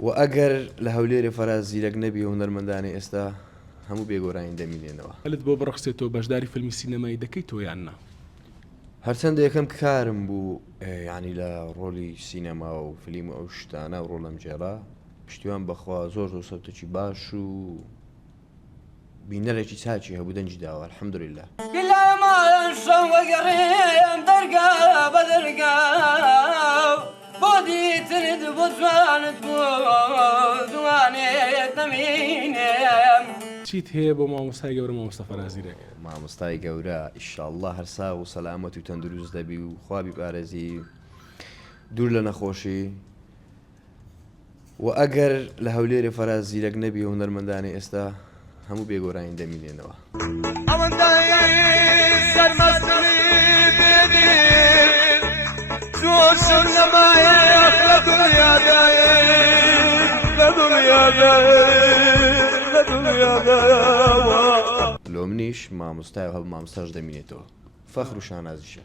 و ئەگەر لە هەولێری فەرازیرەک نەبی هونەرمەندانی ئێستا هەموو بێگۆرانی دەمینێنەوە. هەلت بۆ بڕخسێتەوە بەشداری فیلمی سینەمایی دەکەیتەوە یان نا؟ هەرچەندە یەکەم کارم بوو ینی لە ڕۆلی سینەما و فیلم ئەو شتانە و ڕۆڵەم جێرا پشتیوان بەخوا زۆر سەوتێکی باش و بینەرێکی چاچی هەبوو دەنجی داوە الحەمدولله. چیت هەیە بۆ مامۆستای گەورە مامۆستا فەرازیرەک؟ مامۆستای گەورە ئیشەڵڵا هەرسا و سەلامەت و تەندروست دەبی و خوا بیپارێزی دوور لە نەخۆشی و ئەگەر لە هەولێری فەرازیرەک نەبی هونەرمەندانی ئێستا هەموو بێگۆرانی دەمینێنەوە. لۆ منیش مامۆستای هەڵ مامۆستاش دەمینێتەوە فەخر و شانازیشە.